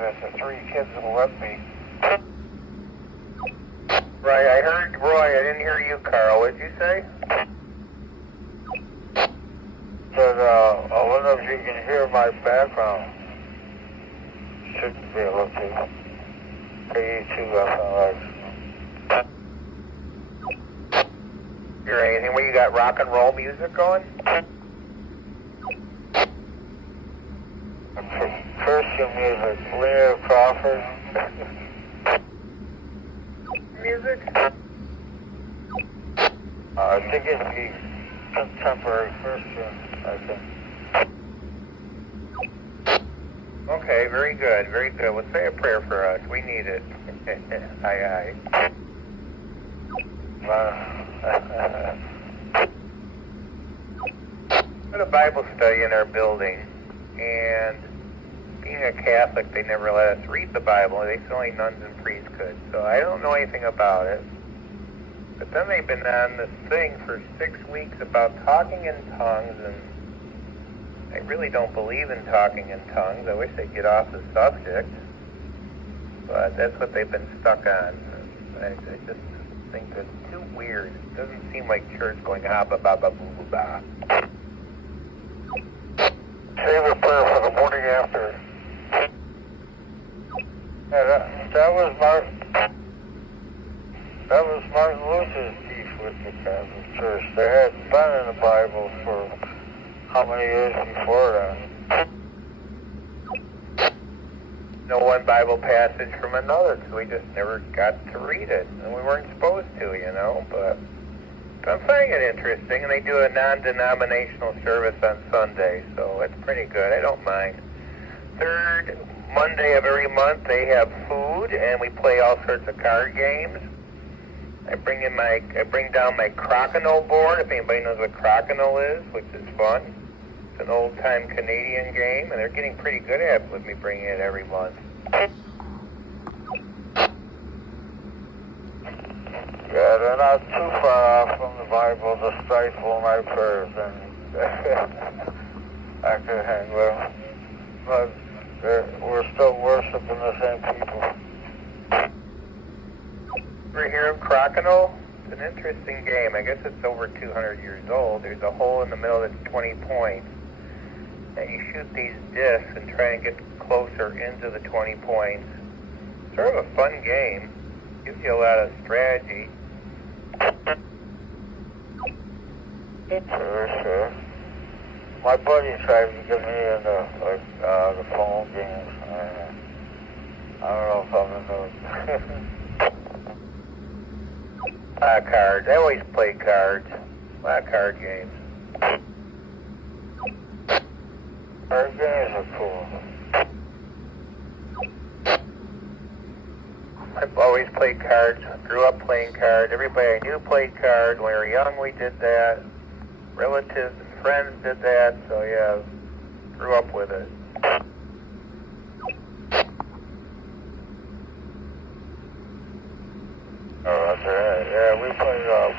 That's the 3 kids will let me. Right, I heard Roy. I didn't hear you, Carl. What did you say? Said, I wonder if you can hear my background. Shouldn't be able to. KE2FLX. Hear anything? Where you got rock and roll music going? Christian music. Leah Crawford. Music? I think it'd be contemporary Christian, I think. Okay, very good, very good. Well, say a prayer for us. We need it. Aye, aye. We had a Bible study in our building, and being a Catholic, they never let us read the Bible. They said only nuns and priests could. So I don't know anything about it. But then they've been on this thing for 6 weeks about talking in tongues, and I really don't believe in talking in tongues. I wish they'd get off the subject. But that's what they've been stuck on. I just think it's too weird. It doesn't seem like church going ba ba ba boo boo ba. Save a prayer for the morning after. Yeah, that was Martin Luther's beef with the Catholic Church. They hadn't been in the Bible for how many years before that? No one Bible passage from another, because we just never got to read it, and we weren't supposed to, you know. But I'm finding it interesting, and they do a non-denominational service on Sunday, so it's pretty good. I don't mind. Third Monday of every month, they have food, and we play all sorts of card games. I bring down my crokinole board, if anybody knows what crokinole is, which is fun. It's an old-time Canadian game, and they're getting pretty good at it with me bringing it every month. Yeah, they're not too far off from the Bible to stifle my prayers, and I could hang with them. But we're still worshiping the same people. Ever hear of crokinole? It's an interesting game. I guess it's over 200 years old. There's a hole in the middle that's 20 points. And you shoot these discs and try and get closer into the 20 points. Sort of a fun game. Gives you a lot of strategy. Sure. My buddy tried to get me into the phone games. I don't know if I'm into Cards. I always play cards. A lot of card games. Card games are cool. I've always played cards. Grew up playing cards. Everybody I knew played cards. When we were young, we did that. Relatives and friends did that. So yeah, grew up with it. Oh, that's right. Yeah, we played, well,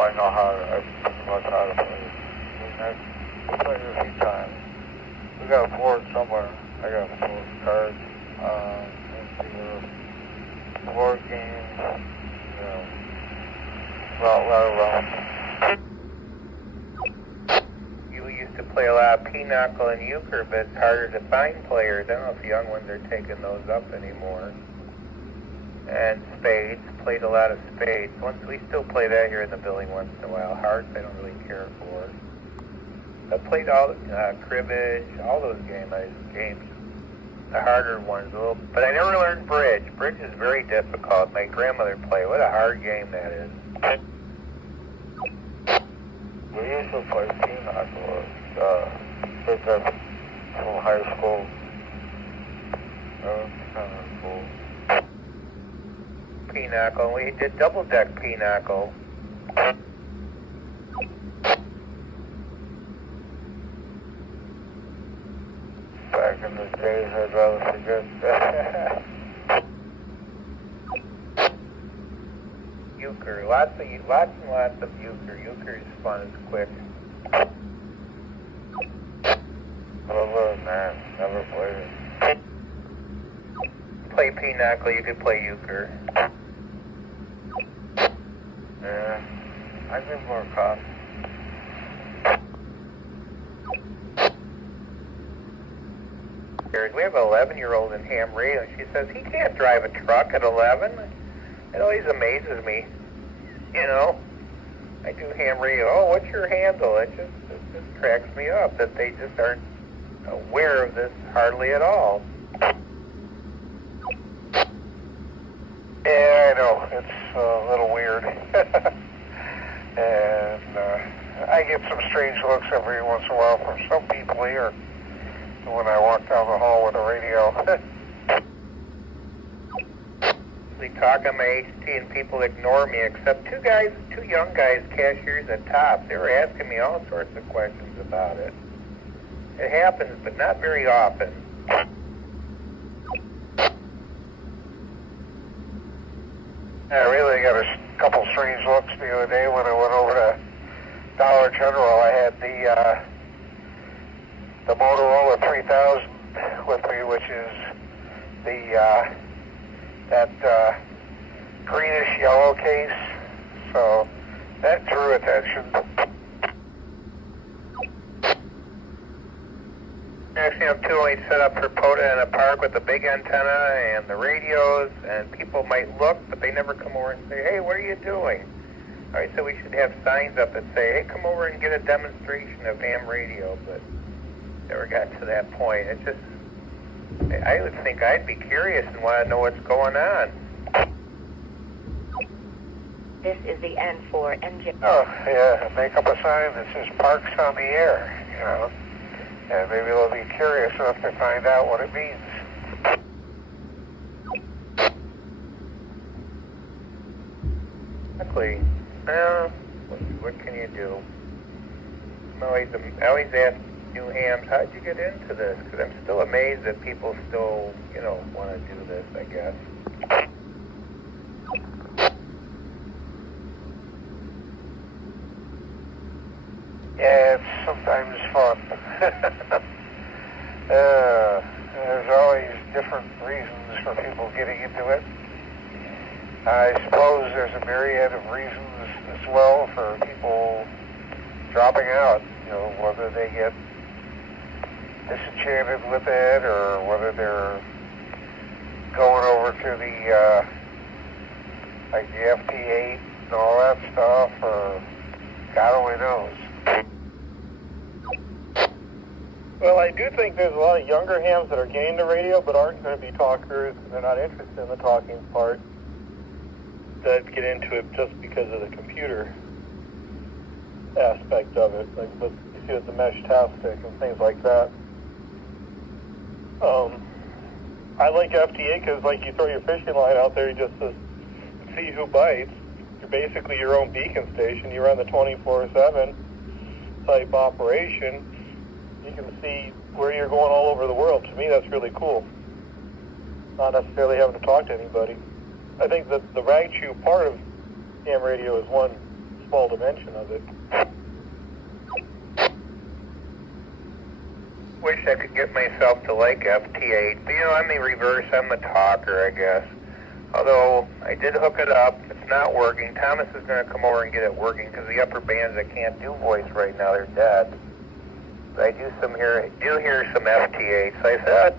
I know I pretty much how to play. We played it a few times. We got a board somewhere. I got a board cards. Board games. Well, You used to play a lot of pinochle and euchre, but it's harder to find players. I don't know if young ones are taking those up anymore. And spades, played a lot of spades. We still play that here in the building once in a while. Hearts, I don't really care for. I played all cribbage, all those games. The harder ones, but I never learned bridge. Bridge is very difficult. My grandmother played. What a hard game that is. we used to play pinochle. Picked up from high school. That was kind of cool. Pinochle. We did double-deck pinochle. Back in the days, I'd rather forget that. Euchre. Lots and lots of euchre. Euchre is fun. It's quick. Never played Play pinochle, you could play euchre. Yeah, I give more coffee. We have an 11-year-old in ham radio, and she says he can't drive a truck at 11. It always amazes me. You know, I do ham radio. Oh, what's your handle? It just cracks me up that they just aren't aware of this hardly at all. Yeah, I know. It's a little weird. And I get some strange looks every once in a while from some people here when I walk down the hall with a radio. We talk on my HT and people ignore me, except two young guys, cashiers at Tops. They were asking me all sorts of questions about it. It happens, but not very often. I really got a couple strange looks the other day when I went over to Dollar General. I had the Motorola 3000 with me, which is that greenish yellow case. So that drew attention. Actually, I'm too late set up for POTA in a park with the big antenna and the radios, and people might look, but they never come over and say, hey, what are you doing? I said we should have signs up that say, hey, come over and get a demonstration of ham radio, but never got to that point. It's just, I would think I'd be curious and want to know what's going on. This is the N4 engine. Oh, yeah, make up a sign that says Parks on the Air, you know. And maybe they'll be curious enough to find out what it means. Exactly. Well, what can you do? I always ask new hams, how'd you get into this? Because I'm still amazed that people still, want to do this, I guess. Yeah, it's sometimes fun. There's always different reasons for people getting into it. I suppose there's a myriad of reasons as well for people dropping out, whether they get disenchanted with it or whether they're going over to the FT8 and all that stuff, or God only knows. Well, I do think there's a lot of younger hams that are getting the radio but aren't going to be talkers, and they're not interested in the talking part, that get into it just because of the computer aspect of it, like you see with the mesh tastic and things like that. I like FT8 because, like, you throw your fishing line out there, you just see who bites. You're basically your own beacon station. You run the 24/7 type operation. You can see where you're going all over the world. To me, that's really cool. Not necessarily having to talk to anybody. I think that the rag chew part of ham radio is one small dimension of it. Wish I could get myself to like FT8. But, I'm the reverse. I'm the talker, I guess. Although I did hook it up. It's not working. Thomas is going to come over and get it working because the upper bands that can't do voice right now, they're dead. But I do hear some FT8. So I said,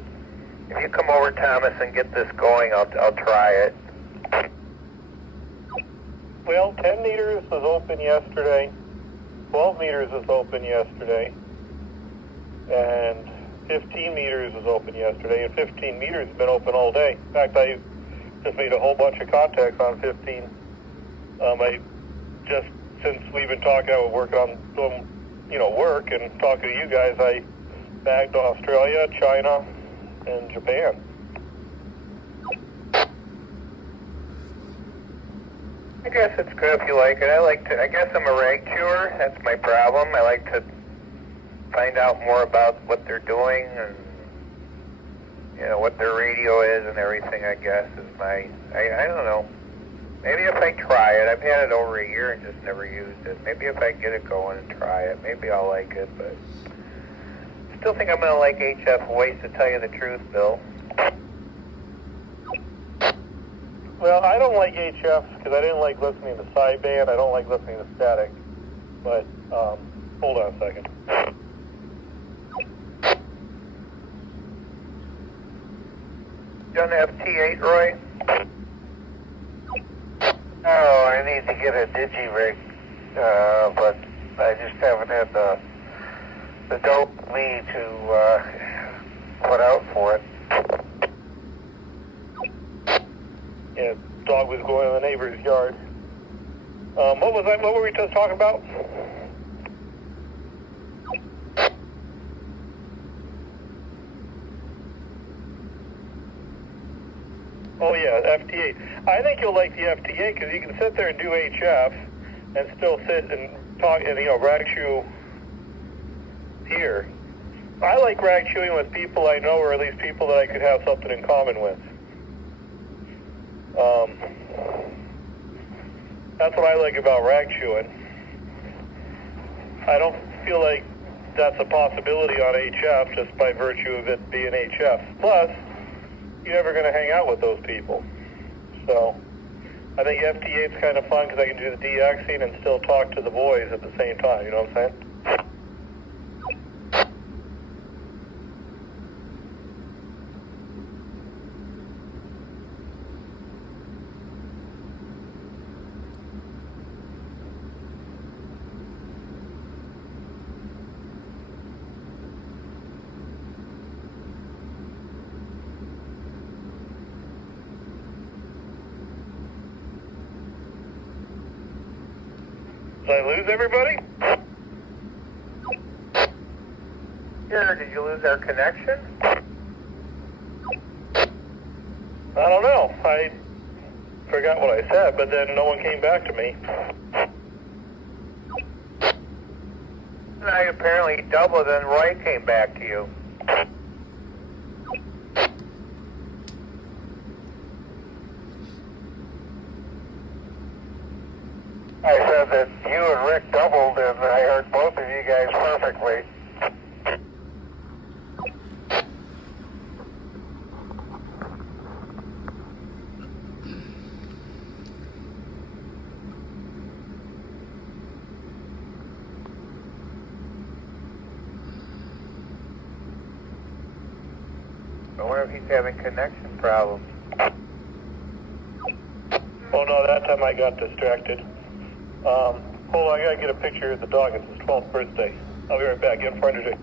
if you come over, Thomas, and get this going, I'll try it. Well, 10 meters was open yesterday. 12 meters was open yesterday. And 15 meters was open yesterday. And 15 meters has been open all day. In fact, I just made a whole bunch of contacts on 15. Since we've been talking, I was working on some, work and talking to you guys, I bagged Australia, China, and Japan. I guess it's good if you like it. I guess I'm a rag chewer. That's my problem. I like to find out more about what they're doing and, what their radio is and everything, I guess, is I don't know. Maybe if I try it, I've had it over a year and just never used it. Maybe if I get it going and try it, maybe I'll like it, but still think I'm going to like HF voice, to tell you the truth, Bill. Well, I don't like HF because I didn't like listening to sideband. I don't like listening to static. But, hold on a second. Done FT8, Roy? Oh, I need to get a digi-rig, but I just haven't had the dope me to put out for it. Yeah, dog was going in the neighbor's yard. What was that? What were we just talking about? Oh yeah, FT8. I think you'll like the FT8 because you can sit there and do HF and still sit and talk and, rag chew here. I like rag chewing with people I know, or at least people that I could have something in common with. That's what I like about rag chewing. I don't feel like that's a possibility on HF just by virtue of it being HF. Plus, you're never going to hang out with those people. So, I think FT8's kind of fun because I can do the DXing and still talk to the boys at the same time, you know what I'm saying? Did I lose everybody? Here, did you lose our connection? I don't know. I forgot what I said, but then no one came back to me. And I apparently doubled, and Roy came back to you. I said that you and Rick doubled, and I heard both of you guys perfectly. I wonder if he's having connection problems. Oh no, that time I got distracted. Hold on, I gotta get a picture of the dog. It's his 12th birthday. I'll be right back. Get in front of it.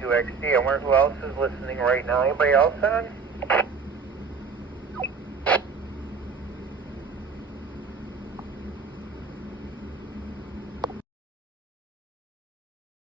2XD. I wonder who else is listening right now. Anybody else on?